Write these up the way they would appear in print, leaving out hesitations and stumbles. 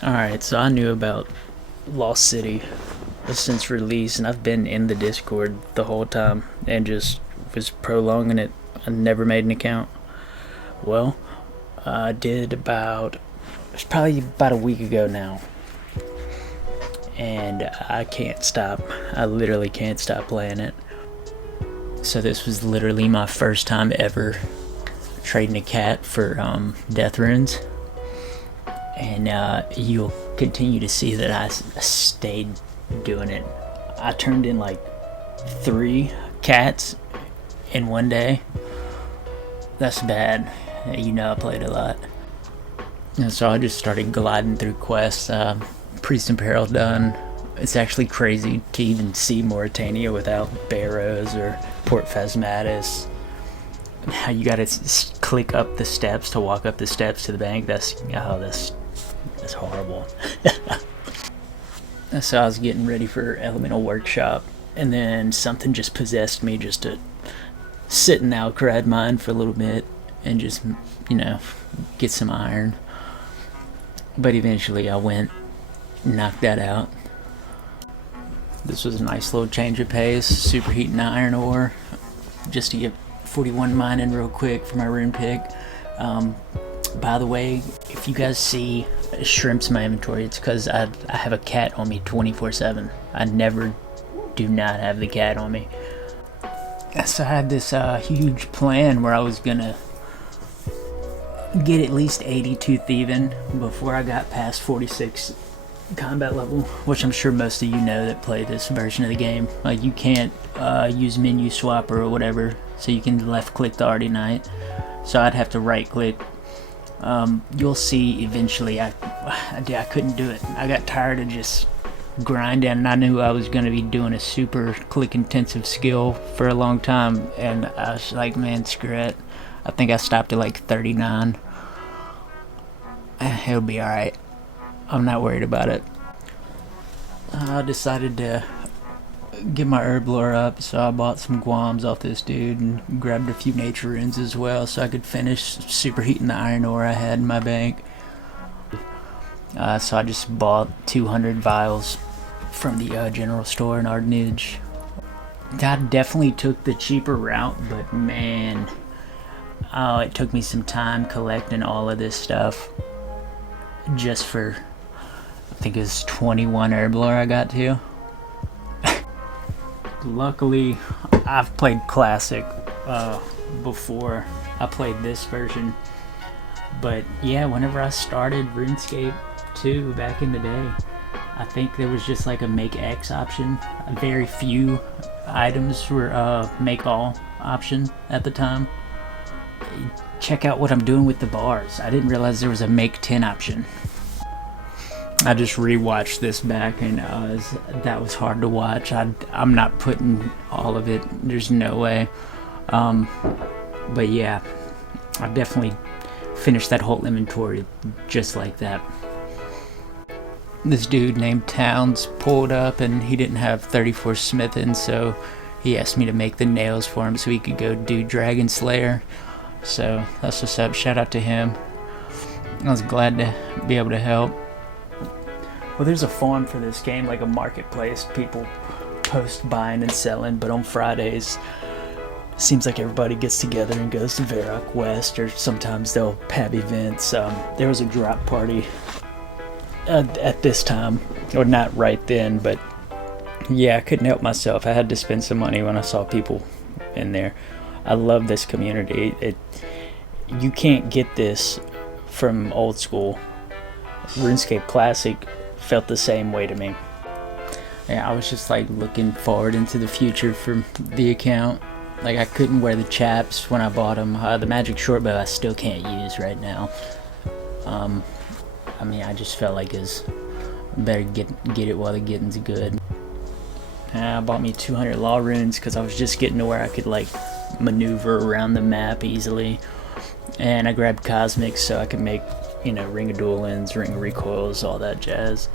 Alright, so I knew about Lost City since release, and I've been in the Discord the whole time and just was prolonging it. I never made an account. Well, I did it's probably about a week ago now. And I can't stop. I literally can't stop playing it. So this was literally my first time ever trading a cat for death runes. And you'll continue to see that I stayed doing it. I turned in like 3 cats in one day. That's bad. You know I played a lot. And so I just started gliding through quests. Priest in Peril done. It's actually crazy to even see Mauritania without Barrows or Port Phasmatis. How you gotta click up the steps to walk up the steps to the bank. That's horrible. So I was getting ready for Elemental Workshop, and then something just possessed me just to sit in the Alcrad mine for a little bit and just, get some iron. But eventually I went, knocked that out. This was a nice little change of pace, superheating iron ore, just to get 41 mining real quick for my rune pick. By the way, if you guys see shrimps in my inventory, it's because I have a cat on me 24/7. I never do not have the cat on me. So I had this huge plan where I was gonna get at least 82 thieving before I got past 46 combat level, which I'm sure most of you know that play this version of the game. You can't use menu swap or whatever, so you can left click the Arty Knight. So I'd have to right click. You'll see eventually I couldn't do it. I got tired of just grinding, and I knew I was going to be doing a super click intensive skill for a long time, and I was like, man, screw it. I think I stopped at like 39. It'll be alright. I'm not worried about it. I decided to get my Herblore up, so I bought some Guams off this dude and grabbed a few nature runes as well so I could finish superheating the iron ore I had in my bank. So I just bought 200 vials from the general store in Ardenage. I definitely took the cheaper route, but man, it took me some time collecting all of this stuff just for, I think it was 21 Herblore I got to. Luckily, I've played Classic before I played this version. But yeah, whenever I started RuneScape 2 back in the day, I think there was just like a make X option. Very few items were make all option at the time. Check out what I'm doing with the bars. I didn't realize there was a make 10 option. I just rewatched this back, and that was hard to watch. I'm not putting all of it. There's no way. But yeah, I definitely finished that whole inventory just like that. This dude named Towns pulled up, and he didn't have 34 smithing, so he asked me to make the nails for him so he could go do Dragon Slayer. So that's what's up. Shout out to him. I was glad to be able to help. Well, there's a farm for this game, like a marketplace. People post buying and selling, but on Fridays, it seems like everybody gets together and goes to Varrock West, or sometimes they'll have events. There was a drop party at this time, or not right then, but yeah, I couldn't help myself. I had to spend some money when I saw people in there. I love this community. You can't get this from old school. RuneScape Classic felt the same way to me. Yeah, I was just like looking forward into the future for the account. Like, I couldn't wear the chaps when I bought them. The magic shortbow I still can't use right now. I mean, I just felt like it's better get it while the getting's good. I bought me 200 law runes because I was just getting to where I could like maneuver around the map easily. And I grabbed cosmics so I could make, ring of dual ends, ring of recoils, all that jazz.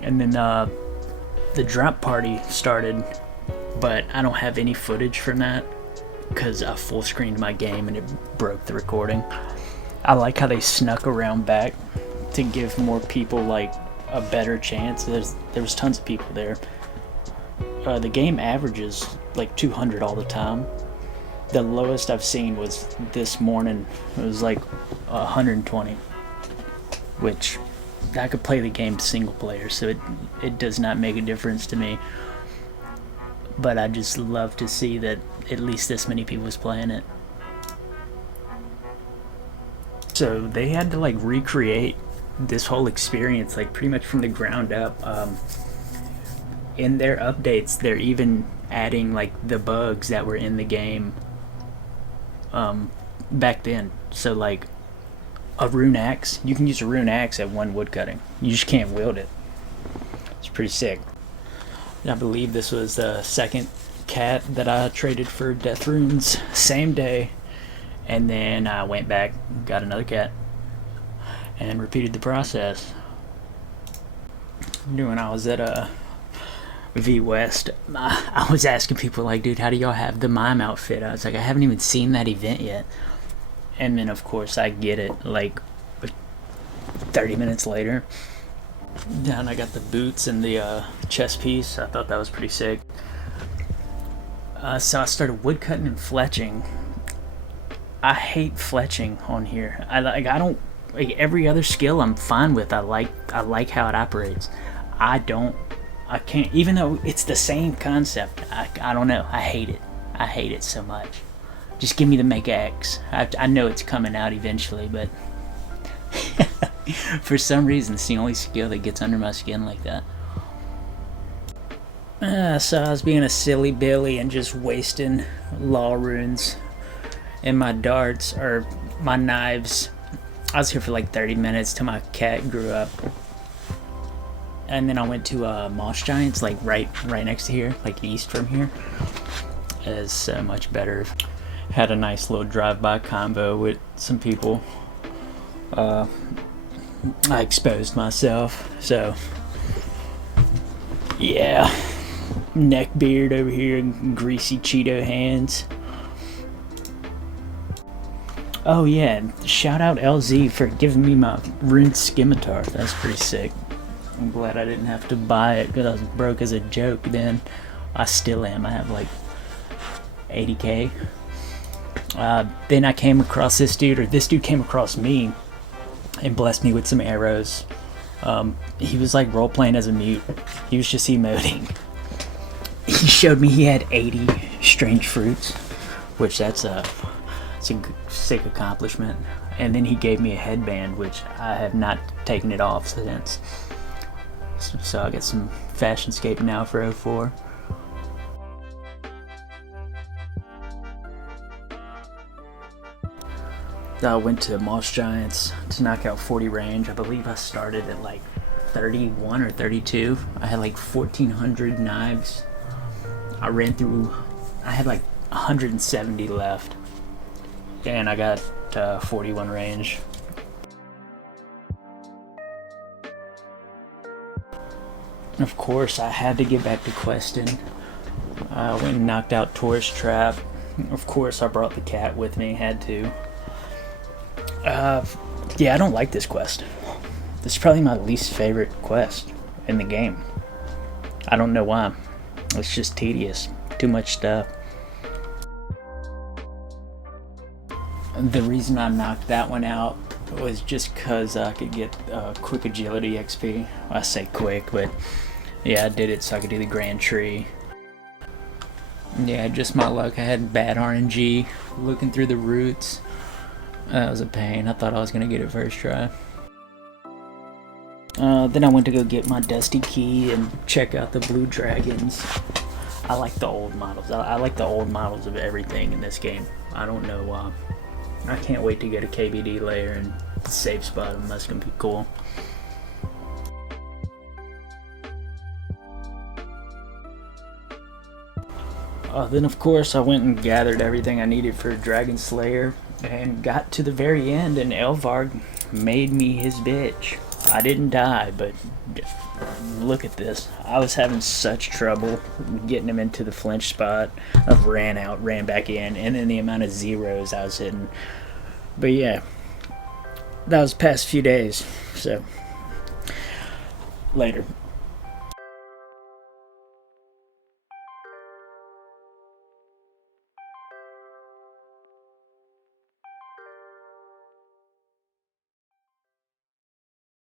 And then the drop party started, but I don't have any footage from that because I full screened my game and it broke the recording. I like how they snuck around back to give more people like a better chance. There was tons of people there. The game averages like 200 all the time. The lowest I've seen was this morning. It was like 120, which I could play the game single player, so it does not make a difference to me. But I just love to see that at least this many people was playing it. So they had to like recreate this whole experience like pretty much from the ground up. In their updates, they're even adding like the bugs that were in the game back then. So like a rune axe, you can use a rune axe at one woodcutting. You just can't wield it. It's pretty sick. I believe this was the second cat that I traded for death runes same day, and then I went back, got another cat, and repeated the process. When I was at V West, I was asking people like, dude, how do y'all have the mime outfit? I was like, I haven't even seen that event yet. And then of course I get it like 30 minutes later. And I got the boots and the chest piece. I thought that was pretty sick. So I started woodcutting and fletching. I hate fletching on here. I don't like every other skill I'm fine with. I like how it operates. I can't, even though it's the same concept. I don't know. I hate it. I hate it so much. Just give me the make X. I know it's coming out eventually, but for some reason it's the only skill that gets under my skin like that. So I was being a silly Billy and just wasting law runes and my darts or my knives. I was here for like 30 minutes till my cat grew up. And then I went to Moss Giants, like right next to here, like east from here. It's so much better. Had a nice little drive-by combo with some people. I exposed myself, so yeah. Neck beard over here and greasy Cheeto hands. Oh yeah, shout out LZ for giving me my rune scimitar. That's pretty sick. I'm glad I didn't have to buy it because I was broke as a joke then. I still am. I have like 80k. Then I came across this dude, or this dude came across me and blessed me with some arrows. He was like role playing as a mute. He was just emoting. He showed me he had 80 strange fruits, which it's a sick accomplishment. And then he gave me a headband, which I have not taken it off since. So I got some FashionScape now for 04. I went to Moss Giants to knock out 40 range. I believe I started at like 31 or 32. I had like 1,400 knives. I had like 170 left. And I got 41 range. Of course, I had to get back to questing. I went and knocked out Tourist Trap. Of course, I brought the cat with me. Had to. Yeah, I don't like this quest. This is probably my least favorite quest in the game. I don't know why. It's just tedious. Too much stuff. The reason I knocked that one out was just because I could get quick agility XP. I say quick, but yeah, I did it so I could do the Grand Tree. Yeah, just my luck. I had bad RNG looking through the roots. That was a pain. I thought I was going to get it first try. Then I went to go get my Dusty Key and check out the Blue Dragons. I like the old models. I like the old models of everything in this game. I don't know why. I can't wait to get a KBD layer and safe spot them. That's going to be cool. Then of course I went and gathered everything I needed for Dragon Slayer and got to the very end, and Elvarg made me his bitch. I didn't die, but look at this. I was having such trouble getting him into the flinch spot. I ran out, ran back in, and then the amount of zeros I was hitting. But yeah, that was the past few days. So later.